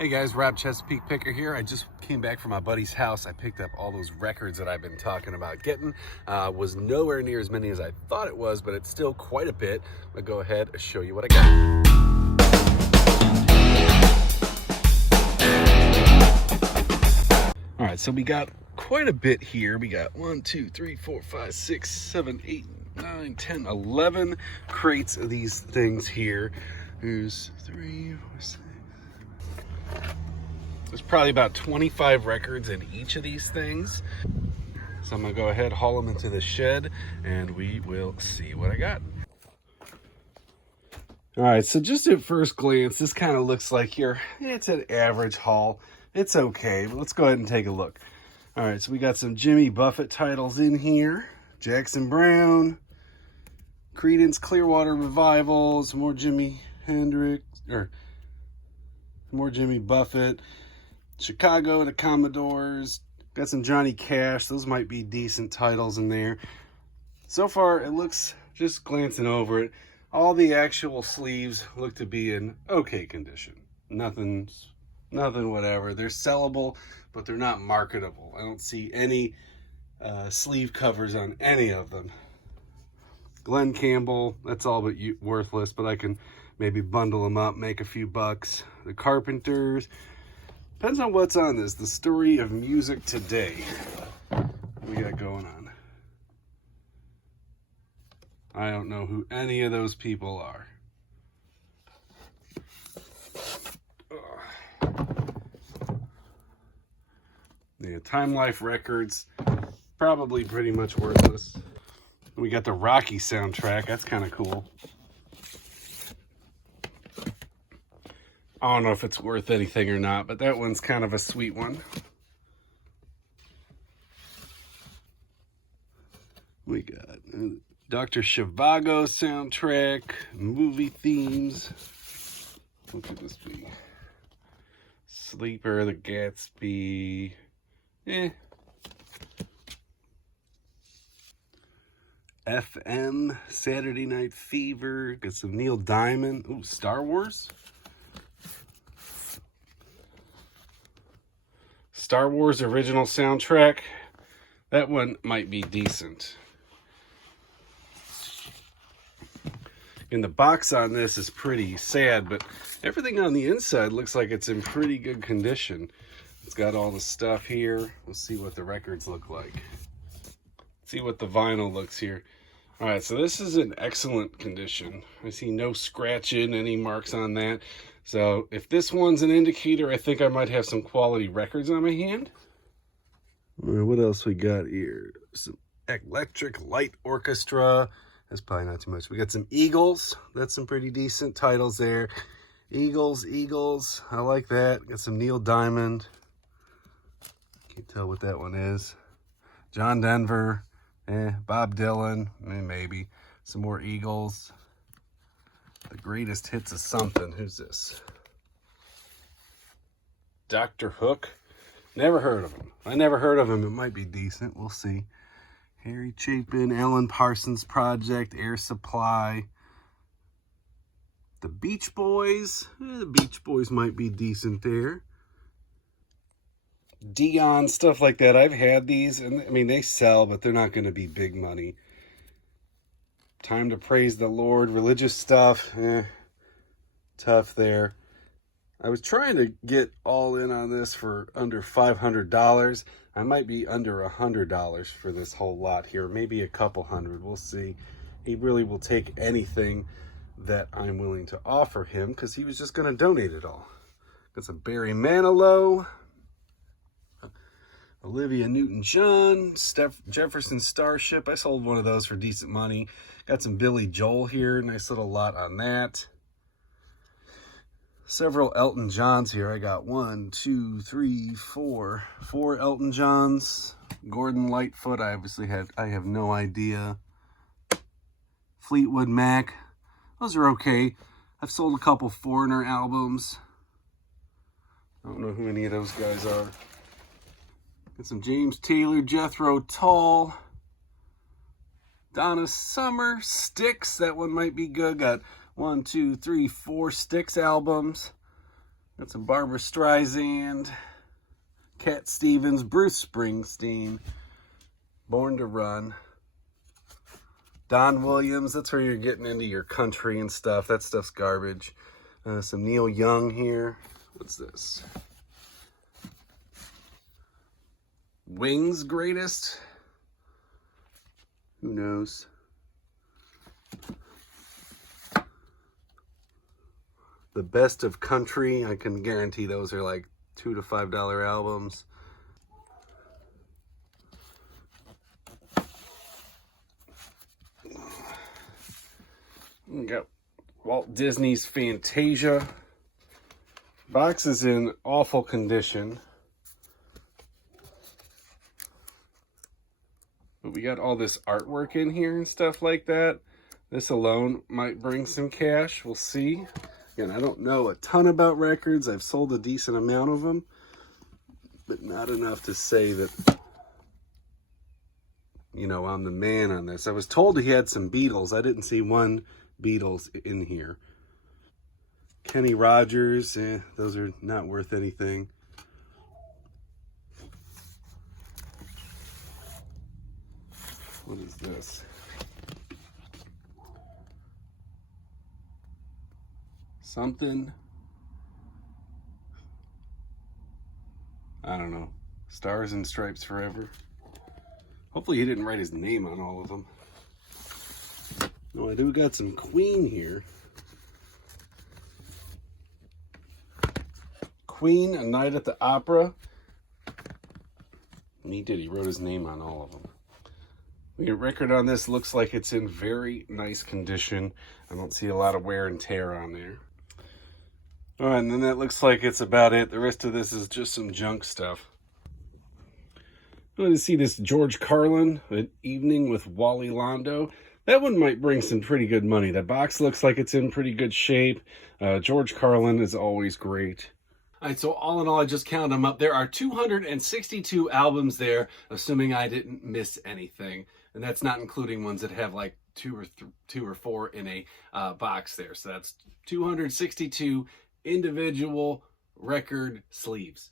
Hey guys, Rob Chesapeake Picker here. I just came back from my buddy's house. I picked up all those records that I've been talking about getting. Was nowhere near as many as I thought it was, but it's still quite a bit. I'm gonna go ahead and show you what I got. All right, so we got quite a bit here. We got 1, 2, 3, 4, 5, 6, 7, 8, 9, 10, 11 crates of these things here. There's 3, 4, 6. There's probably about 25 records in each of these things. So I'm gonna go ahead, haul them into the shed, and we will see what I got. All right, so just at first glance, this kind of looks like it's an average haul. It's okay, but let's go ahead and take a look. All right, so we got some Jimmy Buffett titles in here. Jackson Browne, Creedence Clearwater Revival, some more Jimi Hendrix, or more Jimmy Buffett. Chicago, the Commodores, got some Johnny Cash. Those might be decent titles in there. So far, it looks, just glancing over it, all the actual sleeves look to be in okay condition. Nothing whatever. They're sellable, but they're not marketable. I don't see any sleeve covers on any of them. Glenn Campbell, that's all but worthless, but I can maybe bundle them up, make a few bucks. The Carpenters. Depends on what's on this. The Story of Music Today. What we got going on? I don't know who any of those people are. Yeah, Time Life Records. Probably pretty much worthless. We got the Rocky soundtrack. That's kind of cool. I don't know if it's worth anything or not, but that one's kind of a sweet one. We got Dr. Zhivago soundtrack, movie themes. What could this be? Sleeper, The Gatsby. FM, Saturday Night Fever. Got some Neil Diamond. Ooh, Star Wars. Star Wars original soundtrack. That one might be decent. And the box on this is pretty sad, but everything on the inside looks like it's in pretty good condition. It's got all the stuff here. We'll see what the records look like. See what the vinyl looks here. All right, so this is in excellent condition. I see no scratching, any marks on that. So if this one's an indicator, I think I might have some quality records on my hand. All right, what else we got here? Some Electric Light Orchestra. That's probably not too much. We got some Eagles. That's some pretty decent titles there. Eagles. I like that. Got some Neil Diamond. Can't tell what that one is. John Denver. Bob Dylan. Maybe. Some more Eagles. The Greatest Hits of something. Who's this? Dr. Hook. Never heard of him. I never heard of him. It might be decent. We'll see. Harry Chapin, Alan Parsons Project, Air Supply. The Beach Boys. The Beach Boys might be decent there. Dion, stuff like that. I've had these, and I mean, they sell, but they're not going to be big money. Time to Praise the Lord, religious stuff, tough there. I was trying to get all in on this for under $500. I might be under $100 for this whole lot here, maybe a couple hundred. We'll see. He really will take anything that I'm willing to offer him because he was just going to donate it all. Got some Barry Manilow, Olivia Newton-John, Jefferson Starship. I sold one of those for decent money. Got some Billy Joel here. Nice little lot on that. Several Elton Johns here. I got 1, 2, 3, 4. 4 Elton Johns. Gordon Lightfoot. I have no idea. Fleetwood Mac. Those are okay. I've sold a couple Foreigner albums. I don't know who any of those guys are. Got some James Taylor, Jethro Tull, Donna Summer, Styx. That one might be good. Got 1, 2, 3, 4 Styx albums. Got some Barbara Streisand, Cat Stevens, Bruce Springsteen, Born to Run, Don Williams. That's where you're getting into your country and stuff. That stuff's garbage. Some Neil Young here. What's this? Wings Greatest? Who knows? The Best of Country. I can guarantee those are like $2 to $5 albums. We got Walt Disney's Fantasia. Box is in awful condition. But we got all this artwork in here and stuff like that. This alone might bring some cash. We'll see. Again, I don't know a ton about records. I've sold a decent amount of them, but not enough to say that, you know, I'm the man on this. I was told he had some Beatles. I didn't see one Beatles in here. Kenny Rogers, those are not worth anything. What is this? Something. I don't know. Stars and Stripes Forever. Hopefully he didn't write his name on all of them. No, I do got some Queen here. Queen, A Night at the Opera. And he did. He wrote his name on all of them. The record on this looks like it's in very nice condition. I don't see a lot of wear and tear on there. All right, and then that looks like it's about it. The rest of this is just some junk stuff. I'm going to see this George Carlin, An Evening with Wally Londo. That one might bring some pretty good money. That box looks like it's in pretty good shape. George Carlin is always great. All right, so all in all, I just counted them up. There are 262 albums there, assuming I didn't miss anything. And that's not including ones that have like two or four in a box there. So that's 262 individual record sleeves.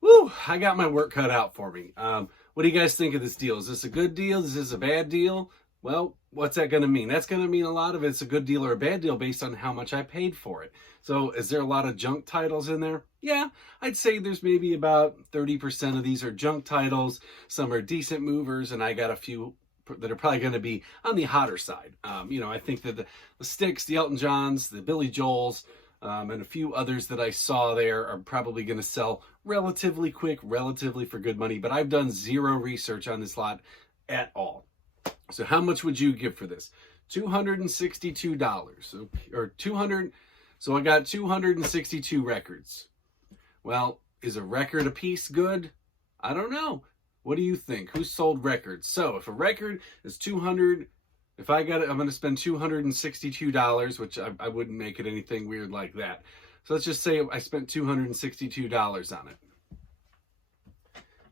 Woo! I got my work cut out for me. What do you guys think of this deal? Is this a good deal? Is this a bad deal? Well, what's that going to mean? That's going to mean a lot of it's a good deal or a bad deal based on how much I paid for it. So is there a lot of junk titles in there? Yeah, I'd say there's maybe about 30% of these are junk titles. Some are decent movers, and I got a few that are probably going to be on the hotter side. I think that the Styx, the Elton Johns, the Billy Joels, and a few others that I saw there are probably going to sell relatively quick, relatively for good money. But I've done zero research on this lot at all. So how much would you give for this? $262 or 200. So I got 262 records. Well, is a record a piece good? I don't know. What do you think? Who sold records? So if a record is 200, if I got it, I'm going to spend $262, which I wouldn't make it anything weird like that. So let's just say I spent $262 on it.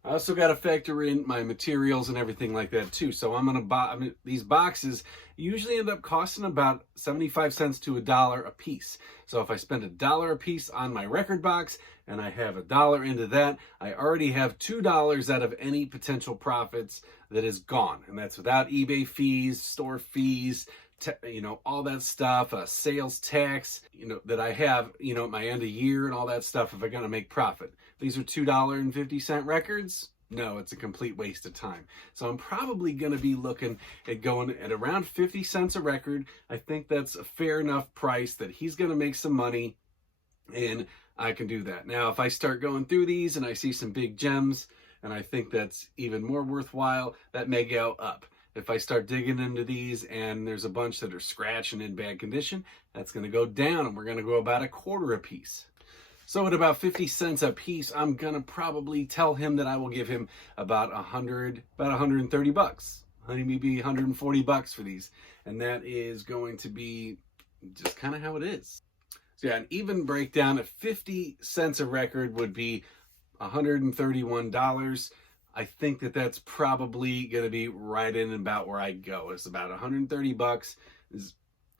I also got to factor in my materials and everything like that too. So I'm going to buy, these boxes usually end up costing about 75 cents to $1 a piece. So if I spend $1 a piece on my record box and I have $1 into that, I already have $2 out of any potential profits that is gone. And that's without eBay fees, store fees, all that stuff, sales tax, that I have, at my end of year and all that stuff if I'm going to make profit. These are $2.50 records. No, it's a complete waste of time. So I'm probably going to be looking at going at around 50 cents a record. I think that's a fair enough price that he's going to make some money, and I can do that. Now, if I start going through these and I see some big gems, and I think that's even more worthwhile, that may go up. If I start digging into these and there's a bunch that are scratched and in bad condition, that's going to go down, and we're going to go about $0.25 a piece. So at about 50 cents a piece, I'm going to probably tell him that I will give him about $130, maybe $140 for these. And that is going to be just kind of how it is. So yeah, an even breakdown of 50 cents a record would be $131. I think that that's probably going to be right in about where I go. It's about $130 is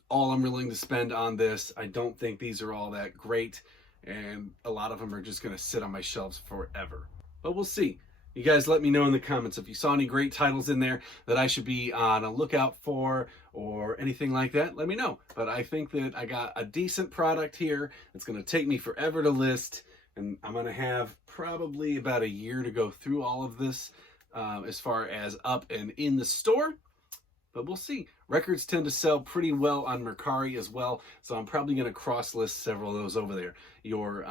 all I'm willing to spend on this. I don't think these are all that great. and a lot of them are just going to sit on my shelves forever. But we'll see. You guys let me know in the comments if you saw any great titles in there that I should be on a lookout for or anything like that. Let me know. But I think that I got a decent product here. It's going to take me forever to list, and I'm going to have probably about a year to go through all of this as far as up and in the store. But we'll see. Records tend to sell pretty well on Mercari as well, so I'm probably going to cross-list several of those over there. Your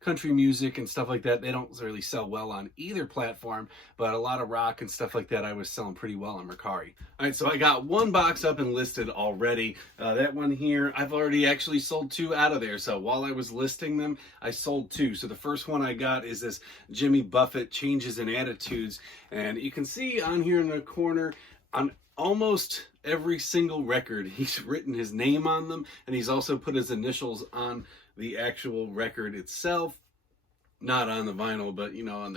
country music and stuff like that, they don't really sell well on either platform, but a lot of rock and stuff like that I was selling pretty well on Mercari. All right, so I got one box up and listed already. That one here, I've already actually sold 2 out of there. So while I was listing them, I sold 2. So the first one I got is this Jimmy Buffett Changes in Attitudes. And you can see on here in the corner, on almost every single record, he's written his name on them, and he's also put his initials on the actual record itself, not on the vinyl, but you know, on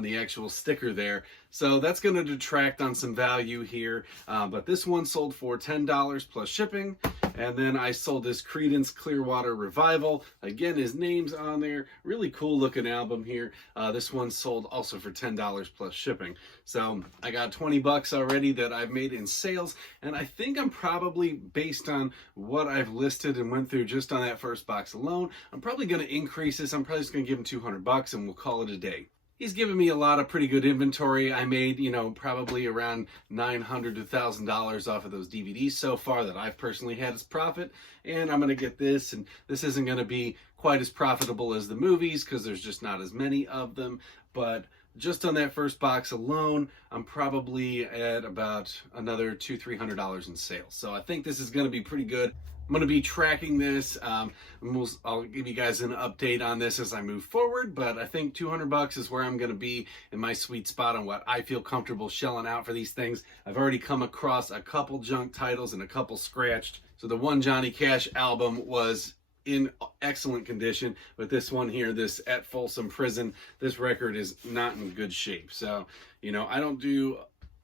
the actual sticker there. So that's going to detract on some value here. But this one sold for $10 plus shipping. And then I sold this Creedence Clearwater Revival. Again, his name's on there. Really cool looking album here. This one sold also for $10 plus shipping. So I got 20 bucks already that I've made in sales. And I think I'm probably, based on what I've listed and went through just on that first box alone, I'm probably going to increase this. I'm probably just going to give him 200 bucks and we'll call it a day. He's given me a lot of pretty good inventory. I made, you know, probably around $900 to $1,000 off of those DVDs so far that I've personally had as profit. And I'm going to get this, and this isn't going to be quite as profitable as the movies because there's just not as many of them. But just on that first box alone, I'm probably at about another $200-300 in sales. So I think this is going to be pretty good. I'm going to be tracking this. I'll give you guys an update on this as I move forward, but I think 200 bucks is where I'm going to be in my sweet spot on what I feel comfortable shelling out for these things. I've already come across a couple junk titles and a couple scratched. So the one Johnny Cash album was in excellent condition, but this one here, this At Folsom Prison, this record is not in good shape. So, you know,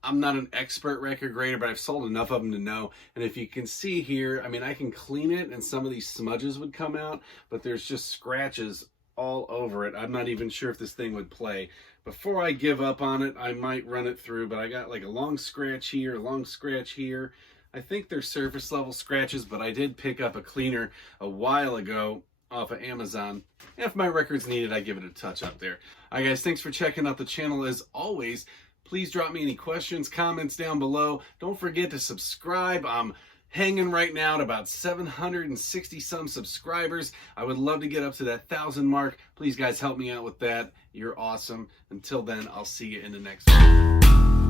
I'm not an expert record grader, but I've sold enough of them to know. And if you can see here, I mean, I can clean it and some of these smudges would come out, but there's just scratches all over it. I'm not even sure if this thing would play. Before I give up on it, I might run it through, but I got like a long scratch here, a long scratch here. I think they're surface level scratches, but I did pick up a cleaner a while ago off of Amazon. If my record's needed, I give it a touch up there. All right, guys, thanks for checking out the channel as always. Please drop me any questions, comments down below. Don't forget to subscribe. I'm hanging right now at about 760 some subscribers. I would love to get up to that 1,000 mark. Please, guys, help me out with that. You're awesome. Until then, I'll see you in the next one.